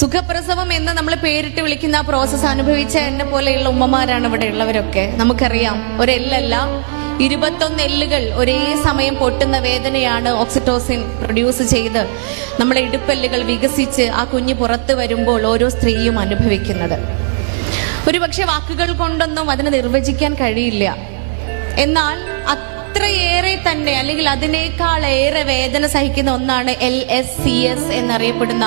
സുഖപ്രസവം എന്ന് നമ്മൾ പേരിട്ട് വിളിക്കുന്ന ആ പ്രോസസ്സ് അനുഭവിച്ച എന്നെ പോലെയുള്ള ഉമ്മമാരാണ് ഇവിടെ ഉള്ളവരൊക്കെ. നമുക്കറിയാം, ഒരെല്ലല്ല 21 എല്ലുകൾ ഒരേ സമയം പൊട്ടുന്ന വേദനയാണ് ഓക്സിറ്റോസിൻ പ്രൊഡ്യൂസ് ചെയ്ത് നമ്മളെ ഇടുപ്പെല്ലുകൾ വികസിച്ച് ആ കുഞ്ഞ് പുറത്തു വരുമ്പോൾ ഓരോ സ്ത്രീയും അനുഭവിക്കുന്നത്. ഒരുപക്ഷെ വാക്കുകൾ കൊണ്ടൊന്നും അതിനെ നിർവചിക്കാൻ കഴിയില്ല. എന്നാൽ അത്രയേറെ തന്നെ, അല്ലെങ്കിൽ അതിനേക്കാൾ ഏറെ വേദന സഹിക്കുന്ന ഒന്നാണ് LSCS എന്നറിയപ്പെടുന്ന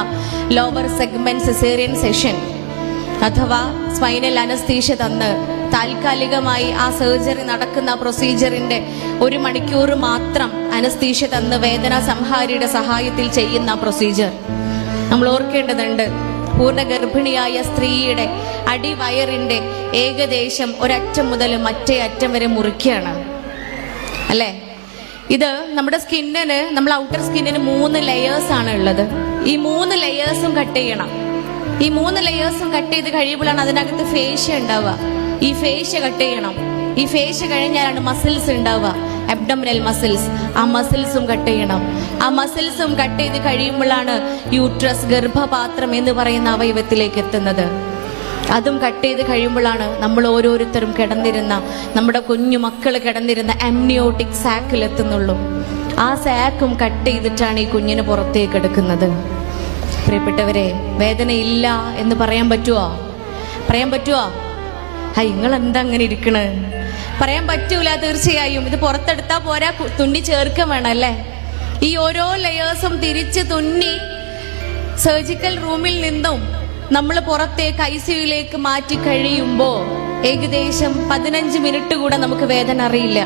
ലോവർ സെഗ്മെന്റ് സിസേറിയൻ സെഷൻ, അഥവാ സ്പൈനൽ അനസ്തീഷ്യ തന്ന് താൽക്കാലികമായി ആ സർജറി നടക്കുന്ന പ്രൊസീജിയറിന്റെ 1 മണിക്കൂർ മാത്രം അനസ്തീഷ്യ തന്ന് വേദന സംഹാരിയുടെ സഹായത്തിൽ ചെയ്യുന്ന പ്രൊസീജിയർ. നമ്മൾ ഓർക്കേണ്ടതുണ്ട്, പൂർണ്ണ ഗർഭിണിയായ സ്ത്രീയുടെ അടിവയറിന്റെ ഏകദേശം ഒരറ്റം മുതൽ മറ്റേ അറ്റം വരെ മുറിക്കുകയാണ് അല്ലേ. ഇത് നമ്മുടെ സ്കിന്നിന്, നമ്മൾ ഔട്ടർ സ്കിന്നിന് 3 ലെയേഴ്സ് ആണ് ഉള്ളത്. ഈ 3 ലെയേഴ്സും കട്ട് ചെയ്യണം. ഈ 3 ലെയേഴ്സും കട്ട് ചെയ്ത് കഴിയുമ്പോഴാണ് അതിനകത്ത് ഫേഷ്യ ഉണ്ടാവുക. ഈ ഫേഷ്യ കട്ട് ചെയ്യണം. ഈ ഫേഷ്യ കഴിഞ്ഞാലാണ് മസിൽസ് ഉണ്ടാവുക, അബ്ഡോമിനൽ മസിൽസ്. ആ മസിൽസും കട്ട് ചെയ്യണം. ആ മസിൽസും കട്ട് ചെയ്ത് കഴിയുമ്പോഴാണ് യൂട്രസ്, ഗർഭപാത്രം എന്ന് പറയുന്ന അവയവത്തിലേക്ക് എത്തുന്നത്. അതും കട്ട് ചെയ്ത് കഴിയുമ്പോഴാണ് നമ്മൾ ഓരോരുത്തരും കിടന്നിരുന്ന, നമ്മുടെ കുഞ്ഞു മക്കൾ കിടന്നിരുന്ന അമ്നിയോട്ടിക് സാക്കിൽ എത്തുന്നുള്ളൂ. ആ സാക്കും കട്ട് ചെയ്തിട്ടാണ് ഈ കുഞ്ഞിന് പുറത്തേക്ക് എടുക്കുന്നത്. പ്രിയപ്പെട്ടവരെ, വേദനയില്ല എന്ന് പറയാൻ പറ്റുമോ? പറയാൻ പറ്റുമോ? നിങ്ങൾ എന്താ അങ്ങനെ ഇരിക്കണ്? പറയാൻ പറ്റൂല, തീർച്ചയായും. ഇത് പുറത്തെടുത്താ പോരാ, തുന്നി ചേർക്കാൻ വേണം അല്ലേ. ഈ ഓരോ ലെയേഴ്സും തിരിച്ച് തുന്നി സർജിക്കൽ റൂമിൽ നിന്നും നമ്മൾ പുറത്തേക്ക് ICUയിലേക്ക് മാറ്റി കഴിയുമ്പോ ഏകദേശം 15 മിനിറ്റ് കൂടെ നമുക്ക് വേദന അറിയില്ല.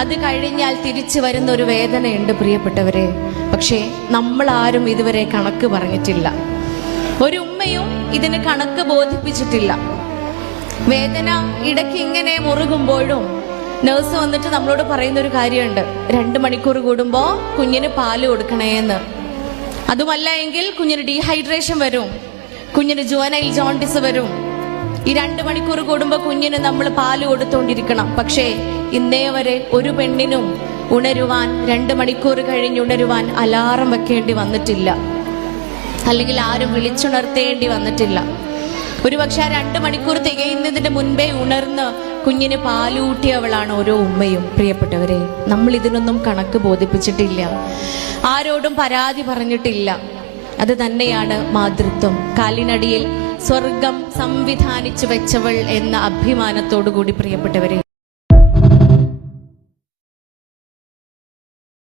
അത് കഴിഞ്ഞാൽ തിരിച്ചു വരുന്ന ഒരു വേദനയുണ്ട് പ്രിയപ്പെട്ടവരെ. പക്ഷേ നമ്മൾ ആരും ഇതുവരെ കണക്ക് പറഞ്ഞിട്ടില്ല. ഒരു ഉമ്മയും ഇതിന് കണക്ക് ബോധിപ്പിച്ചിട്ടില്ല. വേദന ഇടയ്ക്ക് ഇങ്ങനെ മുറുകുമ്പോഴും നഴ്സ് വന്നിട്ട് നമ്മളോട് പറയുന്ന ഒരു കാര്യമുണ്ട്, 2 മണിക്കൂർ കൂടുമ്പോ കുഞ്ഞിന് പാല് കൊടുക്കണേന്ന്. അതുമല്ല എങ്കിൽ കുഞ്ഞിന് ഡീഹൈഡ്രേഷൻ വരും, കുഞ്ഞിന് ജുവനൈൽ ജോണ്ടിസ് വരും. ഈ 2 മണിക്കൂർ കൂടുമ്പോ കുഞ്ഞിന് നമ്മൾ പാല് കൊടുത്തോണ്ടിരിക്കണം. പക്ഷേ ഇന്നേ വരെ ഒരു പെണ്ണിനും ഉണരുവാൻ 2 മണിക്കൂർ കഴിഞ്ഞുണരുവാൻ അലാറം വെക്കേണ്ടി വന്നിട്ടില്ല, അല്ലെങ്കിൽ ആരും വിളിച്ചുണർത്തേണ്ടി വന്നിട്ടില്ല. ഒരുപക്ഷെ ആ 2 മണിക്കൂർ തികയുന്നതിന് മുൻപേ ഉണർന്ന് കുഞ്ഞിന് പാലൂട്ടിയവളാണ് ഓരോ ഉമ്മയും. പ്രിയപ്പെട്ടവരെ, നമ്മൾ ഇതിനൊന്നും കണക്ക് ബോധിപ്പിച്ചിട്ടില്ല, ആരോടും പരാതി പറഞ്ഞിട്ടില്ല. അത് തന്നെയാണ് മാതൃത്വം. കാലിനടിയിൽ സ്വർഗം സംവിധാനിച്ചു വെച്ചവൾ എന്ന അഭിമാനത്തോടു കൂടി പ്രിയപ്പെട്ടവരെ